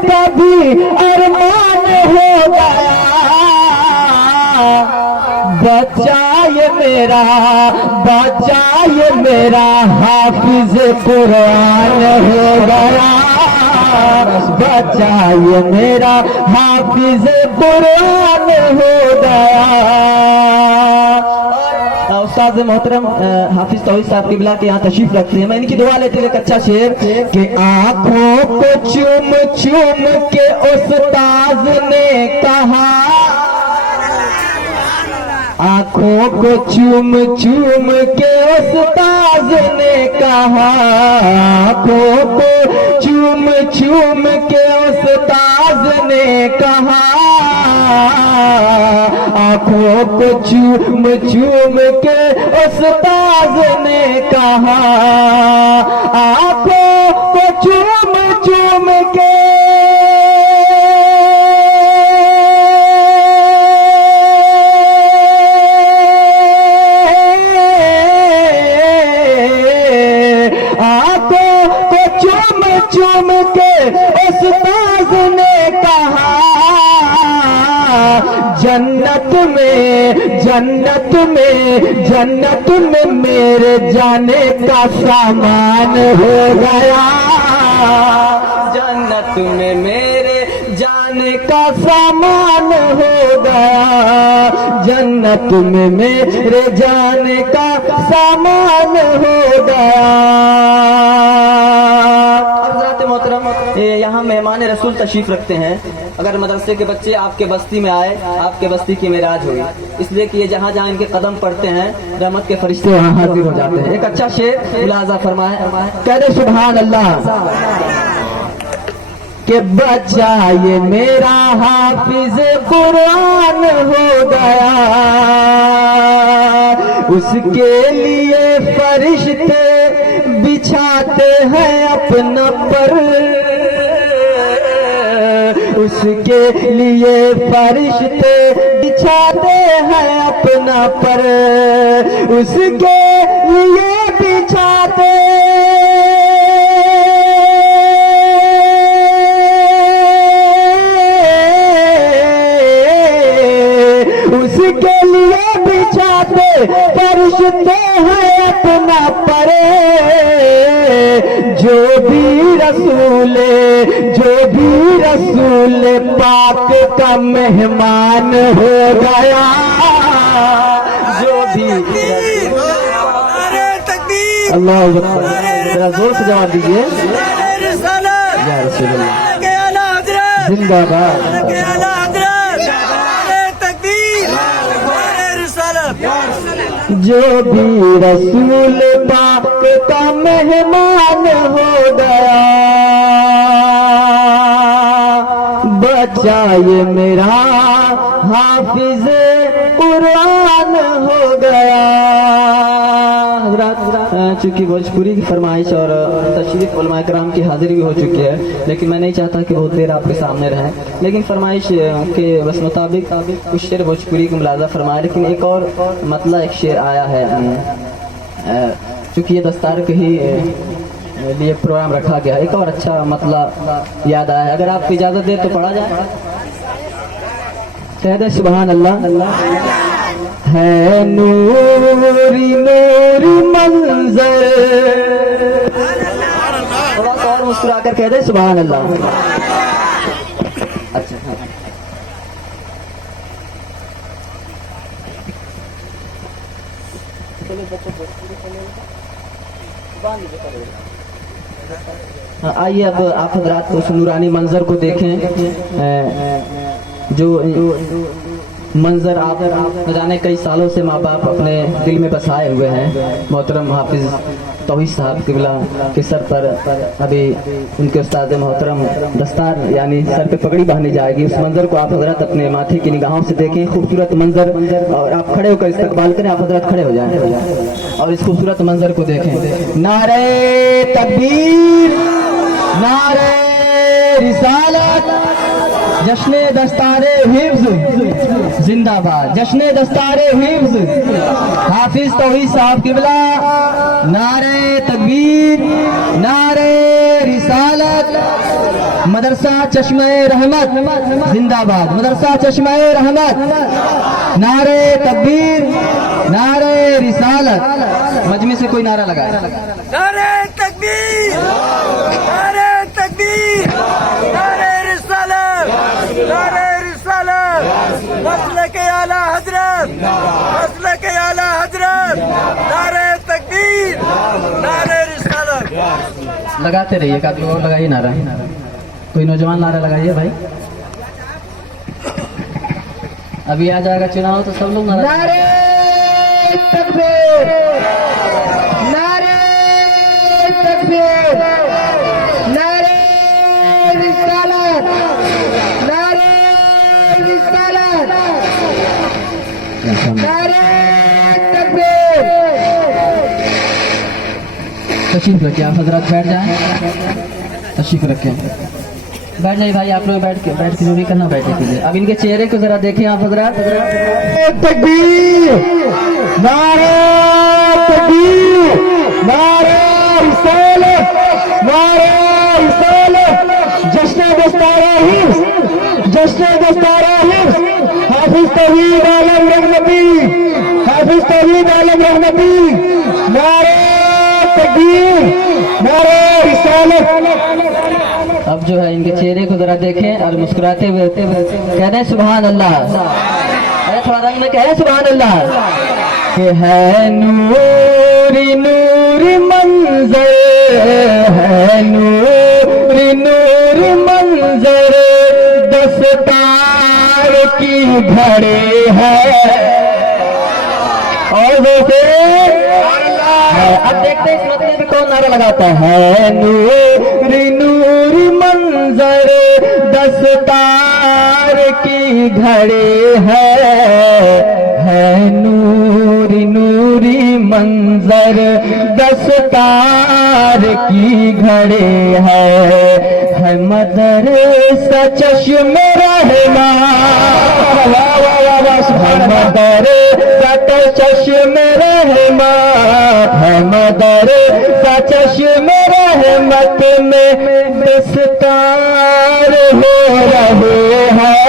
कभी अरमान हो गया, बचाए मेरा हाफिज कुरान हो गया, बचाए मेरा हाफिज कुरान हो गया। उस्ताद मोहतरम हाफिज तौहीद साहब किबला के यहाँ तशरीफ रखते हैं। मैं इनकी दुआ लेते एक अच्छा शेर कि आंखों को चूम चूम के उस्ताद ने कहा, आंखों को चूम चूम के उस्ताद ने कहा, आंखों को चूम चूम के उस्ताद ने कहा, आंखों को चूम चूम के उस्ताद ने कहा, आंखों को चूम चूम के चूम के उस्ताद ने कहा, जन्नत में मेरे जाने का सामान हो गया, जन्नत में मेरे जाने का सामान हो गया, जन्नत में मेरे जाने का सामान हो गया। यहाँ मेहमान रसूल तशरीफ रखते हैं। अगर मदरसे के बच्चे आपके बस्ती में आए, आपके बस्ती की मेराज हुई, इसलिए कि ये जहाँ जहाँ इनके कदम पड़ते हैं रहमत के फरिश्ते वहाँ हाजिर हो जाते हैं। एक अच्छा शेर मुलाजा फरमाए, कह दे सुभान अल्लाह कि बचाए मेरा हाफिज कुरान हो गया, उसके लिए फरिश्ते बिछाते हैं अपना पर, उसके लिए फरिश्ते बिछाते हैं अपना पर, उसके लिए बिछाते उसके लिए बिछाते फरिश्ते हैं अपना पर, जो भी रसूल पाक का मेहमान हो गया, जो भी अल्लाह जरा जोर से जवाब दीजिए, या रसूल अल्लाह जिंदाबाद। जो भी रसूल पाक का मेहमान हो गया, बचाए मेरा हाफिज कुरान हो गया। चूंकि भोजपुरी की फरमाइश और तशरीफ उलमा कराम की हाजिरी भी हो चुकी है, लेकिन मैं नहीं चाहता कि बहुत देर आपके सामने रहें, लेकिन फरमाइश के बस मुताबिक कुछ शेर भोजपुरी की मुलाजा फरमाए। लेकिन एक और मतलब एक शेर आया है, चूँकि ये दस्तार के ही लिए प्रोग्राम रखा गया, एक और अच्छा मतलब याद आया है, अगर आप इजाज़त दे तो पढ़ा जाए। कह दे सुभान अल्लाह। है नूरी नूरी मंजर, थोड़ा सा और मुस्कुरा कर कह दे सुभान अल्लाह। अच्छा आइए अब आप हजरात उस नूरानी मंजर को देखें, जो मंजर आप न जाने कई सालों से माँ बाप अपने दिल में बसाए हुए हैं। मोहतरम हाफिज तौहीद साहब किबला के सर पर अभी उनके उस्ताद मोहतरम दस्तार यानी सर पे पगड़ी बांधनी जाएगी। उस मंजर को आप हजरत अपने माथे की निगाहों से देखें, खूबसूरत मंजर, और आप खड़े होकर इस्तकबाल करें। आप हजरत खड़े हो जाएं और इस खूबसूरत मंजर को देखें। नारे तकबीर, नारे रिसालत, जश्ने दस्तारे हिफ्ज जिंदाबाद, जश्ने दस्तारे हिफ्ज हाफिज तौहीद साहब किबला। नारे तकबीर, नारे रिसालत, मदरसा चश्मे रहमत जिंदाबाद, मदरसा चश्मे रहमत। नारे तकबीर, नारे रिसालत। मजमे से कोई नारा लगाए। नारे तकबीर, नारे तकबीर, नारे रिसालत, नारे रिसालत, मसलक आला हजरत, मसलक आला हजरत, नारे तकबीर, नारे रिसालत। लगाते रहिए, काफी और लगाइए नारा। कोई नौजवान नारा लगाइए भाई। अभी आ जाएगा चुनाव तो सब लोग नारे तकबीर, नारे तकबीर, नारे रिसालत, नारे रिसालत, नारे तकबीर। तशरीफ रखिए, आप हजरत बैठ जाएं, तशरीफ रखें, बैठ जाइए भाई। आप लोग बैठ के जो भी करना बैठे के लिए। अब इनके चेहरे को जरा देखें आप हजरत। तकबीर, नारे तकबीर, नारे रिसालत, नारे रिसालत, जश्न दस्तारा हिफ्ज, जश्न दस्तारा हिफ्ज, हाफिज तौहीद आलम रहमती, हाफिज तौहीद आलम रहमती। नारे तकबीर, नारे रिसालत। अब जो है इनके चेहरे को जरा देखें और मुस्कुराते हुए कह रहे सुभान अल्लाह। अरे थोड़ा रंग में कहे सुभान अल्लाह। कि है नूरी नूरी मंजर, है नूरी नूरी मंजर, दस्तार की घड़ी है। और अब देखते हैं इस मतले पे कौन नारा लगाता है। नूरी नूरी मंजर, दस्तार की घड़ी है नूरी नूरी मंजर, दस्तार की घड़ी है मदरसा चश्मे रहमा, मदरसा चश्मे रहमा, मदरसा चश्मे रहमत में दस्तार हो रहे हैं।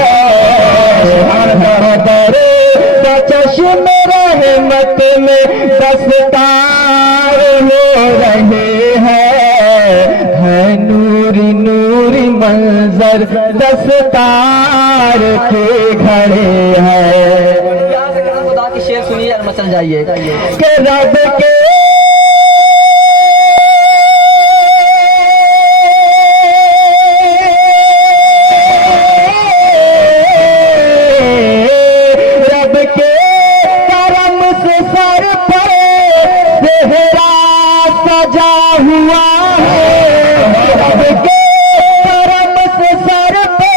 मदरसा चश्मे रहमत में दस्तार हो रहे हैं। नूरी नूरी मंजर, दस्तार के घड़े हैं। खुदा की शेर सुनिए और मचल जाइए कि रब के करम से सर पर सेहरा सजा हुआ है। रब के करम से सर पे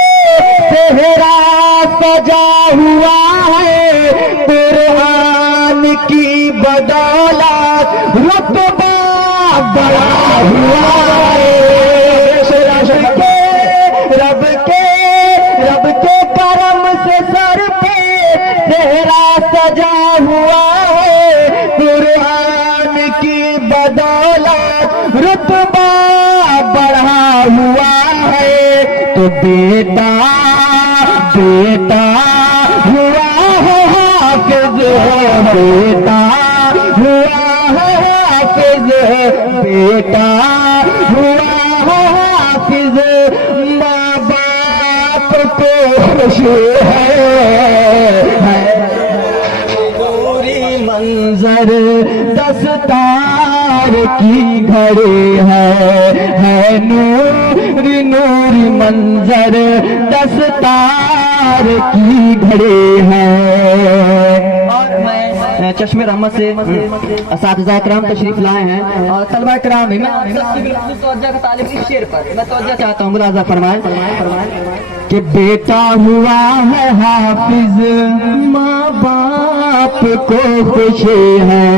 सेहरा सजा हुआ है। कुरान की बदौलत रुतबा बड़ा हुआ है। रब के करम से सर पे सेहरा सजा हुआ है। कुरान की बदौलत रुतबा बढ़ा हुआ है। तो बेटा बेटा हुआ है हाफिज, बेटा हुआ है हाफिज, बेटा हुआ है हाफिज। माँ बाप को खुशी है। पूरी मंजर दस्तार की घड़ी है नूरी नूरी मंजर, दस्तार की घड़ी है। और मैं चश्मे रहमत से असातिज़ा किराम तशरीफ लाए हैं और तलबा किराम भी। मैं तवज्जो का तालिब इस शेर पर मैं तवज्जो चाहता हूँ, मुलाज़ा फरमाएं कि बेटा हुआ है हाफिज माँ बाप को खुशी है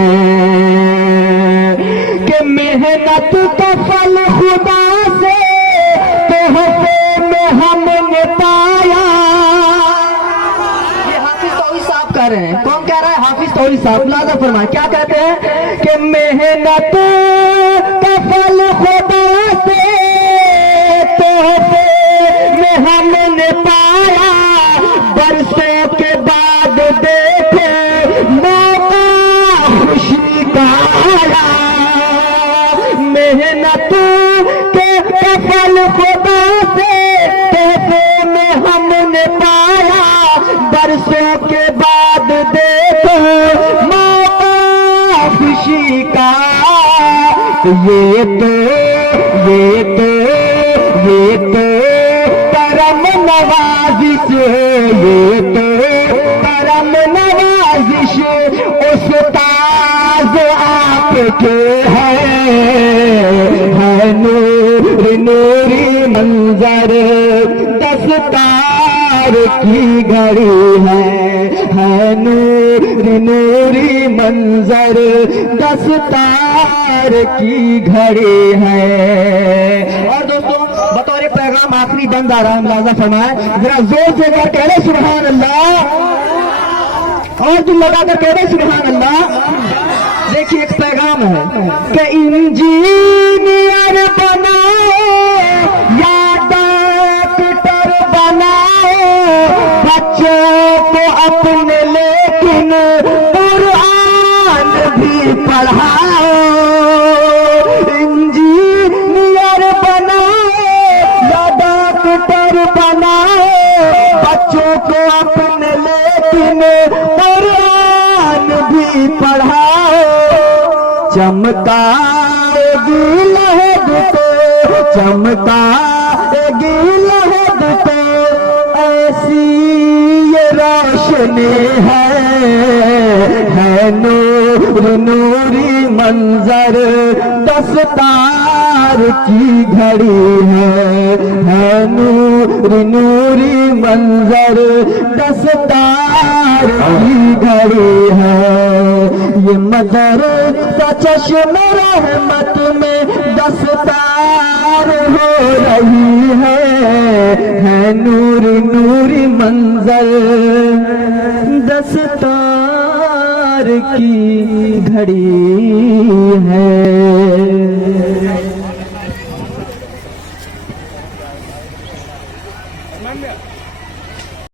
कि मेहनत का फल खुदा से तोहफे में हमने पाया। ये हाफिज तौहीद साहब कह रहे हैं। कौन कह रहा है? हाफिज तौहीद साहब। मुलाज़ा फरमाएं क्या कहते हैं कि मेहनत का फल खुदा से तोहफे में हमने पाया। बरसों के बाद देखे मौका खुशी का आया। मेहनत के फल खुदा से तोहफे में हमने पाया। बरसों के बाद देखो मौका खुशी का। ये तो करम नवाजिश, ये तो करम नवाजिश उस्ताद आपके है नूरी मंजर दस्तार की घड़ी है नूरी मंजर दस्तार की घड़ी है। और दोस्तों बतौर पैगाम आखिरी बंद आ रहा है, मुलाज़ा फरमाएं जरा जोर से कर कह रहे सुभान अल्लाह, और तुम लगाकर कह रहे सुभान अल्लाह। देखिए एक पैगाम है कि इंजीनियर बनाओ या डॉक्टर बनाओ बच्चों को अपने, लेकिन कुरान भी पढ़ाओ। इंजीनियर बनाओ या डॉक्टर बनाओ बच्चों को अपने, लेकिन कुरान भी पढ़ाओ। चमकाएगी लहद तो, चमकाएगी लहद तो ऐसी ये रोशनी है नूरी मंजर दस्तार की घड़ी है नूरी मंजर दस्तार की घड़ी है। ये मदरसा चश्मे रहमत में दस्तार हो रही है नूरी मंजर दस्तार की घड़ी है।